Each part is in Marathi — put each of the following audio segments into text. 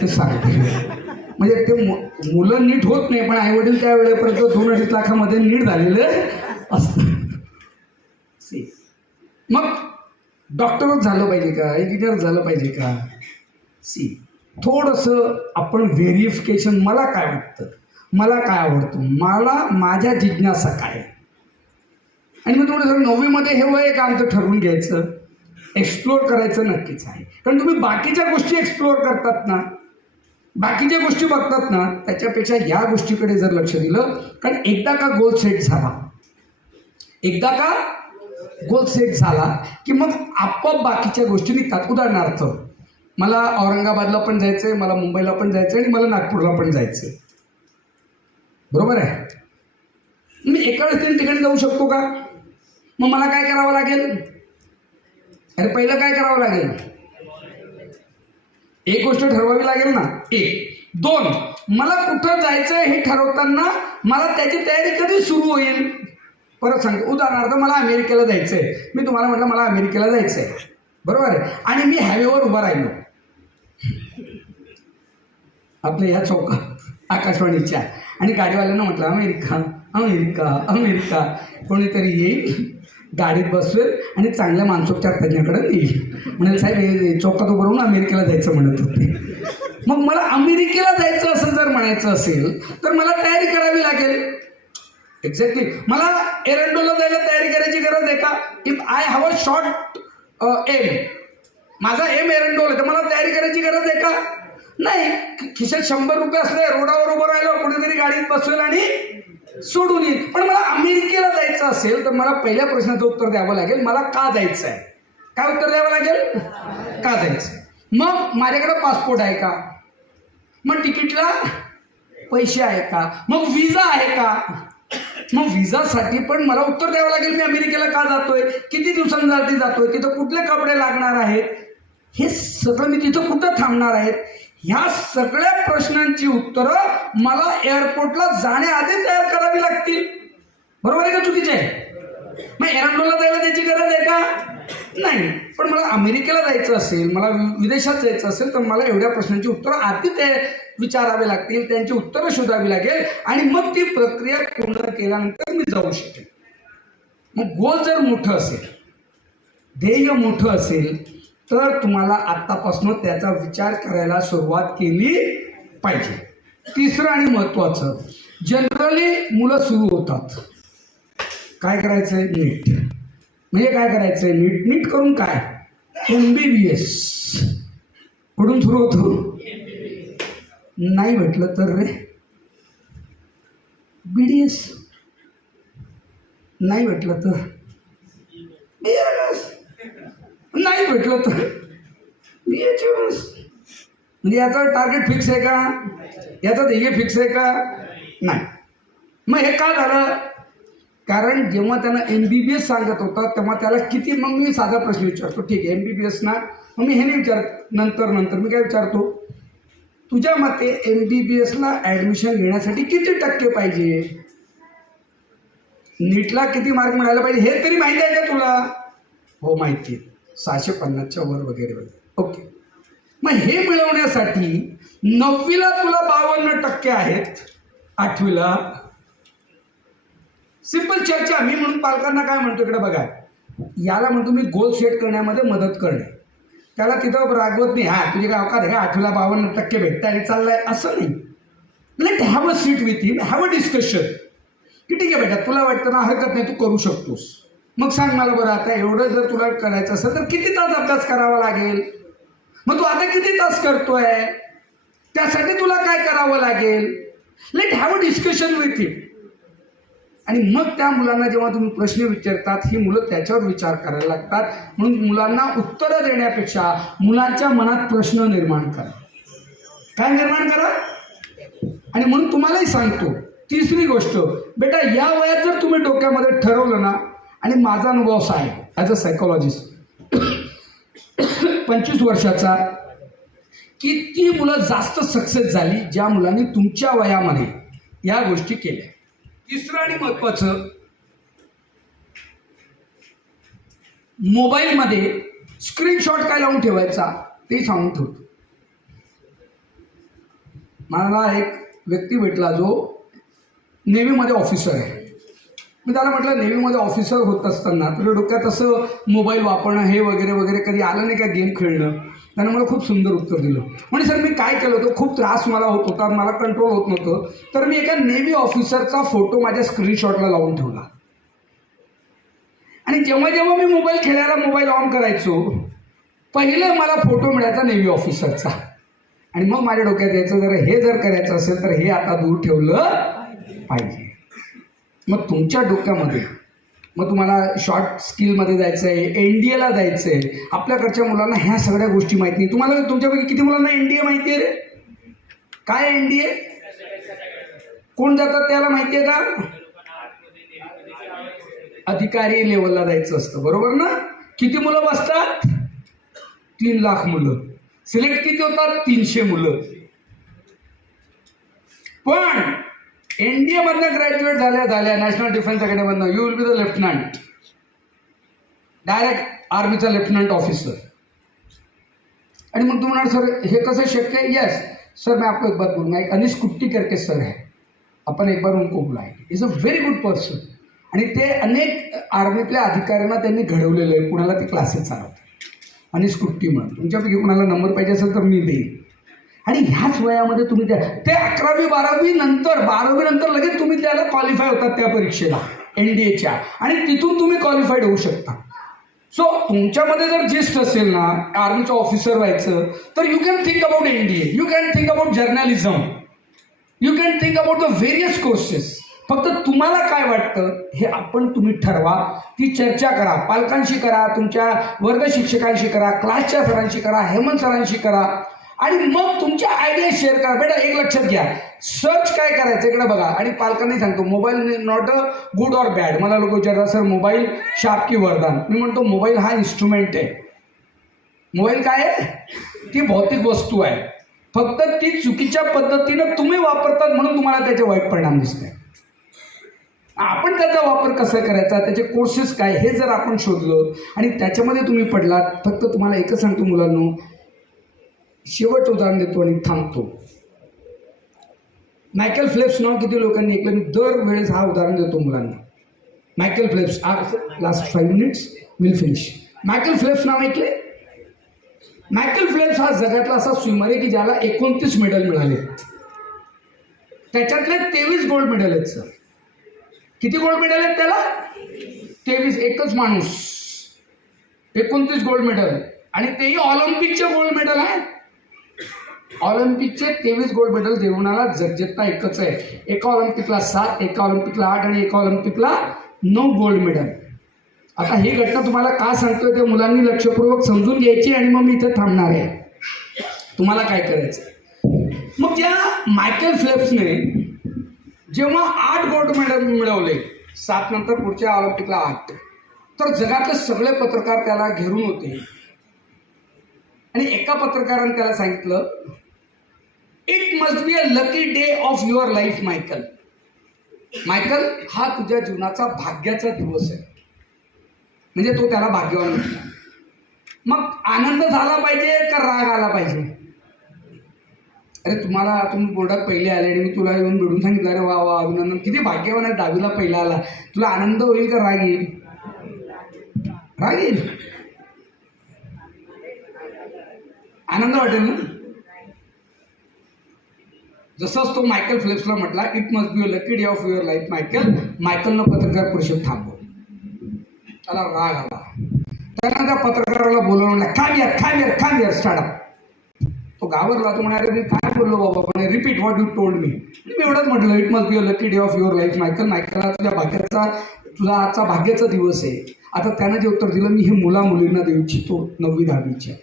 ते सांगते. म्हणजे ते मुलं नीट होत नाही, पण आईवडील त्या वेळेपर्यंत 2-2.5 लाखामध्ये नीट झालेलं असतं. मग डॉक्टरच झालं पाहिजे का, इंजिनियर झालं पाहिजे का? थोडंसं आपण व्हेरिफिकेशन, मला काय वाटतं, मला काय आवडतं, मला माझ्या जिज्ञासा काय. आणि मग थोडंसं 9वीमध्ये हे वय का आमचं ठरवून घ्यायचं, एक्सप्लोअर करायचं नक्कीच आहे. कारण तुम्ही बाकीच्या गोष्टी एक्सप्लोअर करतात ना, बाकीच्या गोष्टी बघतात ना, त्याच्यापेक्षा ह्या गोष्टीकडे जर लक्ष दिलं, कारण एकदा का गोल सेट झाला की मग आपोआप बाकीच्या गोष्टी निघतात. उदाहरणार्थ, मला औरंगाबादला पण जायचं आहे, मला मुंबईला पण जायचं आहे आणि मला नागपूरला पण जायचं आहे, बरोबर आहे. मी एका वेळेस 3 ठिकाणी जाऊ शकतो का? मग मला काय करावं लागेल? अरे पहिलं काय करावं लागेल? एक गोष्ट ठरवावी लागेल ना. 1, 2, मला कुठं जायचं हे ठरवताना मला त्याची तयारी कधी सुरू होईल? परत सांगतो, उदाहरणार्थ मला अमेरिकेला जायचं आहे. मी तुम्हाला म्हटलं मला अमेरिकेला जायचं आहे, बरोबर आहे. आणि मी हायवेवर उभा राहिलो आपल्या ह्या चौकात आकाशवाणीच्या, आणि गाडीवाल्यांना म्हटलं अमेरिका अमेरिका अमेरिका. कोणीतरी येईल, गाडीत बसवेल आणि चांगल्या मानसोपचार तज्ञाकडे येईल, म्हणाले साहेब चौकात उभं राहून अमेरिकेला जायचं म्हणत होते. मग मला अमेरिकेला जायचं असं जर म्हणायचं असेल तर मला तयारी करावी लागेल. एक्झॅक्टली. मला एरंडोला जायला तयारी करायची गरज आहे का? If I have a short M, माझा एम एरंडोल आहे, तर मला तयारी करायची गरज आहे का? नाही. खिशात 100 रुपये असले, रोडावर उभं राहिलं, कोणीतरी गाडीत बसवेल आणि सोडून येईल. पण मला अमेरिकेला जायचं असेल तर मला पहिल्या प्रश्नाचं उत्तर द्यावं लागेल, मला का जायचं आहे. काय उत्तर द्यावं लागेल? का जायचं. मग माझ्याकडे पासपोर्ट आहे का? मग तिकीटला पैसे आहे का? मग विजा आहे का? मग विजासाठी पण मला उत्तर द्यावं लागेल, मी अमेरिकेला का जातोय, किती दिवसांसाठी जातोय, तिथं कुठले कपडे लागणार आहेत, हे सगळं, मी तिथं कुठं थांबणार आहेत, ह्या सगळ्या प्रश्नांची उत्तरं मला एअरपोर्टला जाण्याआधी तयार करावी लागतील. बरोबर आहे का चुकीचे आहे? मग एरंडोला जायला त्याची गरज आहे का? नाही. पण मला अमेरिकेला जायचं असेल, मला विदेशात जायचं असेल तर मला एवढ्या प्रश्नांची उत्तरं आधी ते विचारावे लागतील, त्यांची उत्तरं शोधावी लागेल आणि मग ती प्रक्रिया पूर्ण केल्यानंतर मी जाऊ शकेन. मग गोल जर मोठं असेल, ध्येय मोठं असेल, तर तुम्हाला आत्तापासून त्याचा विचार करायला सुरुवात केली पाहिजे. तिसरं आणि महत्त्वाचं, जनरली मुलं सुरू होतात, काय करायचंय? नीट. म्हणजे काय करायचंय? नीट करून काय? MBBS. कुठून सुरू होतो? नाही भेटलं तर रे BDS, नाही भेटलं तर BLS, नाही भेटलं तर BHS. म्हणजे याचं टार्गेट फिक्स आहे का? याचं ध्येय फिक्स आहे का? नाही. मग हे का झालं? कारण जेव्हा त्यानं MBBS सांगत होता तेव्हा त्याला किती, मग मी साधा प्रश्न विचारतो, ठीक आहे MBBS ना, मग मी हे नाही विचारत, नंतर मी काय विचारतो, तुझ्या मते MBBSला ॲडमिशन घेण्यासाठी किती टक्के पाहिजे, नीटला किती मार्क मिळायला पाहिजे, हे तरी माहिती आहे का तुला? हो माहिती आहे, 650च्या वर वगैरे वगैरे. ओके. मग हे मिळवण्यासाठी 9वीला तुला 52% आहेत, 8वीला सिंपल चर्चा. मी म्हणून पालकांना काय म्हणतो, इकडे बघा, याला म्हणतो मी गोल सेट करण्यामध्ये मदत करणे. त्याला तिथं रागवत नाही, हा तुझे काय अवकात आहे का 8वीला 52% भेटतं आणि चाललाय, असं नाही. Let have a seat with him, have a discussion की ठीक आहे बेटा, तुला वाटतं ना, हरकत नाही, तू करू शकतोस. मग सांग मला बरं, आता एवढं जर तुला करायचं असेल तर किती तास अभ्यास करावा लागेल? मग तू आता किती तास करतोय? त्यासाठी तुला काय करावं लागेल? Let have a discussion with him. आणि मग त्या मुलांना जेव्हा तुम्ही प्रश्न विचारतात, ही मुलं त्याच्यावर विचार करायला लागतात. म्हणून मुलांना उत्तरं देण्यापेक्षा मुलांच्या मनात प्रश्न निर्माण करा. काय निर्माण करा? आणि म्हणून तुम्हालाही सांगतो, तिसरी गोष्ट, बेटा या वयात जर तुम्ही डोक्यामध्ये ठरवलं ना, आणि माझा अनुभव असा आहे ॲज अ सायकोलॉजिस्ट 25 वर्षाचा, की ती मुलं जास्त सक्सेस झाली ज्या मुलांनी तुमच्या वयामध्ये या गोष्टी केल्या. तिसरं आणि महत्त्वाचं, मोबाईलमध्ये स्क्रीनशॉट काय लावून ठेवायचा ते सांगून ठेवतो. मला एक व्यक्ती भेटला जो नेव्हीमध्ये ऑफिसर आहे. मी त्याला म्हटलं नेव्हीमध्ये ऑफिसर होत असताना तुझ्या डोक्यात असं मोबाईल वापरणं हे वगैरे वगैरे कधी आलं नाही का, गेम खेळणं? त्यानं मला खूप सुंदर उत्तर दिलं. म्हणजे सर मी काय केलं होतं, खूप त्रास मला होत होता, मला कंट्रोल होत नव्हतं, तर मी एका नेव्ही ऑफिसरचा फोटो माझ्या स्क्रीनशॉटला लावून ठेवला. आणि जेव्हा जेव्हा मी मोबाईल खेळायला मोबाईल ऑन करायचो, पहिले मला फोटो मिळायचा नेव्ही ऑफिसरचा. आणि मग माझ्या डोक्यात यायचं, जर करायचं असेल तर हे आता दूर ठेवलं पाहिजे. मग तुमच्या डोक्यामध्ये मग तुम्हाला शॉर्ट स्किलमध्ये जायचं आहे, NDA ला जायचं आहे. आपल्याकडच्या मुलांना ह्या सगळ्या गोष्टी माहीत नाही. तुम्हाला तुमच्यापैकी किती मुलांना NDA माहिती आहे रे? काय NDA? कोण जातात त्याला माहिती आहे का? अधिकारी लेवलला जायचं असतं, बरोबर ना? किती मुलं बसतात? 3 लाख मुलं. सिलेक्ट किती होतात? 300 मुलं. पण NDA मधनं ग्रॅज्युएट झाल्या नॅशनल डिफेन्स अकॅडमीमधनं you will be the lieutenant, direct आर्मीचा लेफ्टनंट ऑफिसर. आणि मग तू म्हणाल सर हे कसं शक्य आहे? यस सर, मैं आपको एक बात बोलूँगा. एक अनिश कुट्टी करके सर है, आपण एक बार उनको बुलाएंगे. Is a very good person. आणि ते अनेक आर्मीतल्या अधिकाऱ्यांना त्यांनी घडवलेलं आहे. कुणाला ते क्लासेस चालवतात. अनिश कुट्टी म्हणून. तुमच्यापैकी कुणाला नंबर पाहिजे असेल तर मी देईन. आणि ह्याच वयामध्ये तुम्ही ते 11वी 12वी नंतर 12वी नंतर लगेच तुम्ही त्याला क्वालिफाय होतात त्या परीक्षेला NDAच्या, आणि तिथून तुम्ही क्वालिफाईड होऊ शकता. सो तुमच्यामध्ये जर जिस्ट असेल ना आर्मीचं ऑफिसर व्हायचं, तर you can think about NDA, you can think about journalism, you can think about the various courses. फक्त तुम्हाला काय वाटतं हे तुम्ही ठरवा. ती चर्चा करा, पालकांशी करा, तुमच्या वर्ग शिक्षकांशी करा, क्लासच्या सरांशी करा, हेमंत सरांशी करा, आणि मग तुमच्या आयडिया शेअर करा. बेटा एक लक्षात घ्या, सर्च काय करायचं इकडे बघा. आणि पालकांनी सांगतो mobile not a good or bad. मला लोक विचारतात सर मोबाईल शाप की वरदान. मी म्हणतो मोबाईल हा इन्स्ट्रुमेंट आहे. मोबाईल काय आहे? ती भौतिक वस्तू आहे. फक्त ती चुकीच्या पद्धतीनं तुम्ही वापरतात म्हणून तुम्हाला त्याचे वाईट परिणाम दिसतात. आपण त्याचा वापर कसा करायचा, त्याचे कोर्सेस काय हे जर आपण शोधलं आणि त्याच्यामध्ये तुम्ही पडलात. फक्त तुम्हाला एकच सांगतो मुलांनो, शेवट उदाहरण देतो आणि थांबतो. मायकेल फेल्प्स नाव किती लोकांनी ऐकलं? मी दरवेळेस हा उदाहरण देतो मुलांना. Michael Phelps, last 5 minutes will finish. Michael Phelps नाव ऐकले? मायकेल फेल्प्स हा जगातला असा स्विमर आहे की ज्याला 29 मेडल मिळाले. त्याच्यातले 23 गोल्ड मेडल आहेत सर. किती गोल्ड मेडल आहेत त्याला? 23. एकच माणूस 29 गोल्ड मेडल, आणि तेही ऑलिम्पिकचे गोल्ड मेडल आहे. ऑलिम्पिकचे 23 गोल्ड मेडल देऊनाला जगजेता एकच आहे. एका ऑलिम्पिकला 7, एका ऑलिम्पिकला 8 आणि एका ऑलिम्पिकला 9 गोल्ड मेडल. आता ही घटना तुम्हाला का सांगतोय ते मुलांनी लक्षपूर्वक समजून घ्यायची, आणि मग मी इथे थांबणार आहे. तुम्हाला काय करायचं? मग त्या मायकेल फेल्प्सने जेव्हा 8 गोल्ड मेडल मिळवले, 7 नंतर पुढच्या ऑलिम्पिकला 8, तर जगातले सगळे पत्रकार त्याला घेरून होते. आणि एका पत्रकाराने त्याला सांगितलं, it must be a lucky day of your life Michael. Michael, हा तुझ्या जीवनाचा भाग्याचा दिवस आहे. म्हणजे तो त्याला भाग्यवान म्हटला. मग आनंद झाला पाहिजे का राग आला पाहिजे? अरे तुम्ही बोर्डात पहिले आले आणि मी तुला येऊन भेटून सांगितलं अरे वा वा अभिनंदन, किती भाग्यवान आहे, 10वीला पहिला आला. तुला आनंद होईल का राग येईल? राग येईल. आनंद वाटेल ना. जसंच तो मायकेल फेल्प्सला म्हटला, it must be a lucky day of your life Michael. मायकेलनं पत्रकार परिषद थांबवली. त्याला राग आला. त्यानं त्या पत्रकाराला बोलवलं, म्हणला काम यार स्टार्टअप. तो घाबरला. तो म्हणाले मी काय बोललो बाबा? म्हणे repeat what you told me. मी एवढंच म्हटलं, it must be a lucky day of your life Michael. मायकेलला तुझा आजचा भाग्याचा दिवस आहे. आता त्यानं जे उत्तर दिलं, मी हे मुलींना देऊ इच्छितो 9वी 10वीच्या.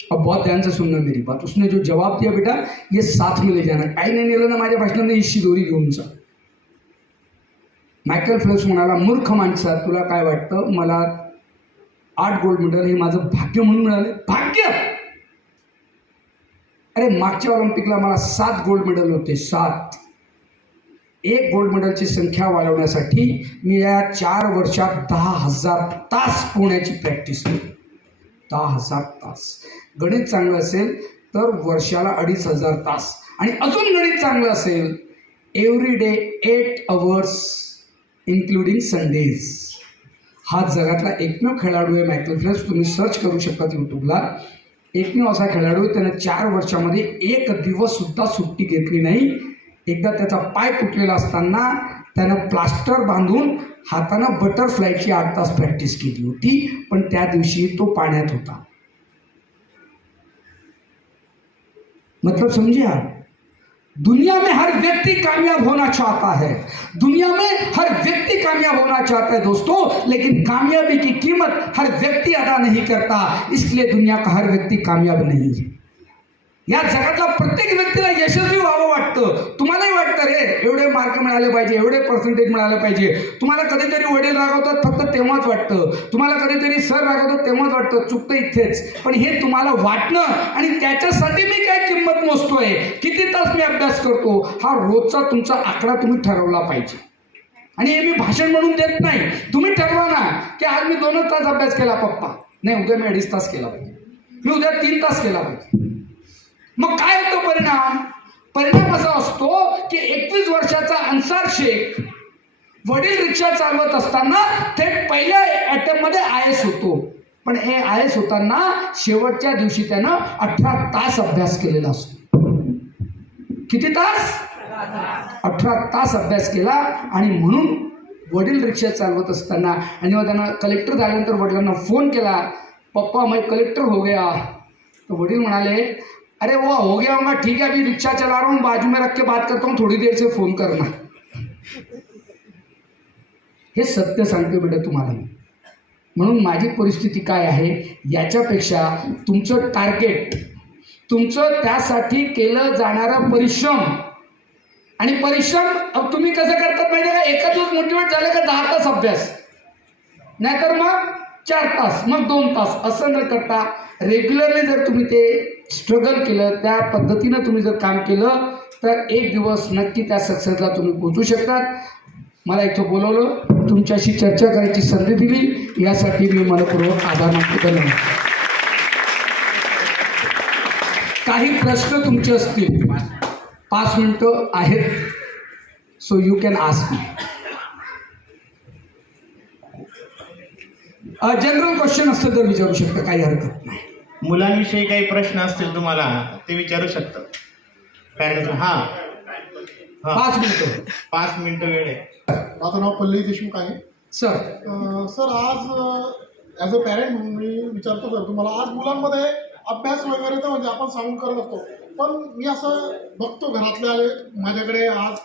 अब बहुत ध्यान से सुनना मेरी बात. उसने जो जवाब दिया, बेटा ये साथ में ले जाना. काही नाही नेलं ना माझ्या भाषणाने, ही शिदोरी घेऊन जा. मायकेल फेल्प्स म्हणाला, मूर्ख माणसा, तुला काय वाटतं मला 8 गोल्ड मेडल हे माझं भाग्य म्हणून मिळाले? भाग्य? अरे मागच्या ऑलिम्पिकला मला 7 गोल्ड मेडल होते. 7. 1 गोल्ड मेडलची संख्या वाढवण्यासाठी मी या 4 वर्षात 10,000 तास पोहण्याची प्रॅक्टिस केली. 10,000 तास. गणित चांगलं असेल तर वर्षाला 2,500 तास. आणि अजून गणित चांगलं असेल, every day 8 hours including Sundays. हा जगातला एकमेव खेळाडू आहे मायकल फेल्प्स. तुम्ही सर्च करू शकता यूट्यूबला. एकमेव असा खेळाडू, त्यानं 4 वर्षामध्ये 1 दिवस सुद्धा सुट्टी घेतली नाही. एकदा त्याचा पाय तुटलेला असताना त्यानं प्लास्टर बांधून हातानं बटरफ्लायची 8 तास प्रॅक्टिस केली होती, पण त्या दिवशी तो पाण्यात होता. मतलब समझे आप, दुनिया में हर व्यक्ति कामयाब होना चाहता है, दुनिया में हर व्यक्ति कामयाब होना चाहता है दोस्तों, लेकिन कामयाबी की कीमत हर व्यक्ति अदा नहीं करता, इसलिए दुनिया का हर व्यक्ति कामयाब नहीं है. या जगातला प्रत्येक व्यक्तीला यशस्वी व्हावं वाटतं. तुम्हालाही वाटतं रे एवढे मार्क मिळाले पाहिजे, एवढे पर्सेंटेज मिळाले पाहिजे. तुम्हाला कधीतरी वडील रागवतात फक्त तेव्हाच वाटतं, तुम्हाला कधीतरी सर रागवतात तेव्हाच वाटतं. चुकतं इथेच. पण हे तुम्हाला वाटणं आणि त्याच्यासाठी मी काय किंमत मोजतोय, किती तास मी अभ्यास करतो, हा रोजचा तुमचा आकडा तुम्ही ठरवला पाहिजे. आणि हे मी भाषण म्हणून देत नाही. तुम्ही ठरवा ना की आज मी 2 तास अभ्यास केला पप्पा, नाही उद्या मी 2.5 तास केला पाहिजे, मी उद्या 3 तास केला पाहिजे. मग काय होतो परिणाम? परिणाम असा असतो की 21 वर्षाचा अन्सार शेख वडील रिक्षा चालवत असताना थेट पहिल्या अटेम्प्टमध्ये IAS होतो. पण हे IAS होताना शेवटच्या दिवशी त्यानं 18 तास अभ्यास केलेला असतो. किती तास? 18 तास अभ्यास केला. आणि म्हणून वडील रिक्षा चालवत असताना आणि त्यानं कलेक्टर झाल्यानंतर वडिलांना फोन केला, पप्पा मैं कलेक्टर हो गया. तो वडील म्हणाले, अरे वो हो गया होगा, ठीक है, अभी रिक्शा चला रहा हूँ, बाजू में रख के बात करता हूँ, थोड़ी देर से फोन करना. हे सत्य सांगते बेटा तुम्हाला. म्हणून माझी परिस्थिती काय आहे याच्यापेक्षा तुमचं टार्गेट, तुमचं त्यासाठी केलं जाणारं परिश्रम, आणि परिश्रम तुम्ही कसं करतात माहिती आहे का? एका दिवस मोटिवेट झालं का 10 तास अभ्यास, नाहीतर मग 4 तास, मग 2 तास, असं न करता रेग्युलरली जर तुम्ही ते स्ट्रगल केलं, त्या पद्धतीनं तुम्ही जर काम केलं तर एक दिवस नक्की त्या सक्सेसला तुम्ही पोहोचू शकतात. मला इथं बोलवलं, तुमच्याशी चर्चा करायची संधी दिली, यासाठी मी मनपूर्वक आभार मानतो. धन्यवाद. काही प्रश्न तुमचे असतील, 5 मिनिटं आहेत, so you can ask me. General question असतं तर विचारू शकता, काही हरकत नाही. मुलांविषयी काही प्रश्न असतील तुम्हाला ते विचारू शकता पॅरेंट्स. हां 5 मिनिटं. 5 मिनिटं वेळ आहे. माझं नाव पल्लवी देशमुख आहे. सर सर आज ॲज अ पॅरेंट म्हणून मी विचारतो सर तुम्हाला, आज मुलांमध्ये अभ्यास वगैरे तर म्हणजे आपण सांगून करत असतो, पण मी असं बघतो घरातले माझ्याकडे आज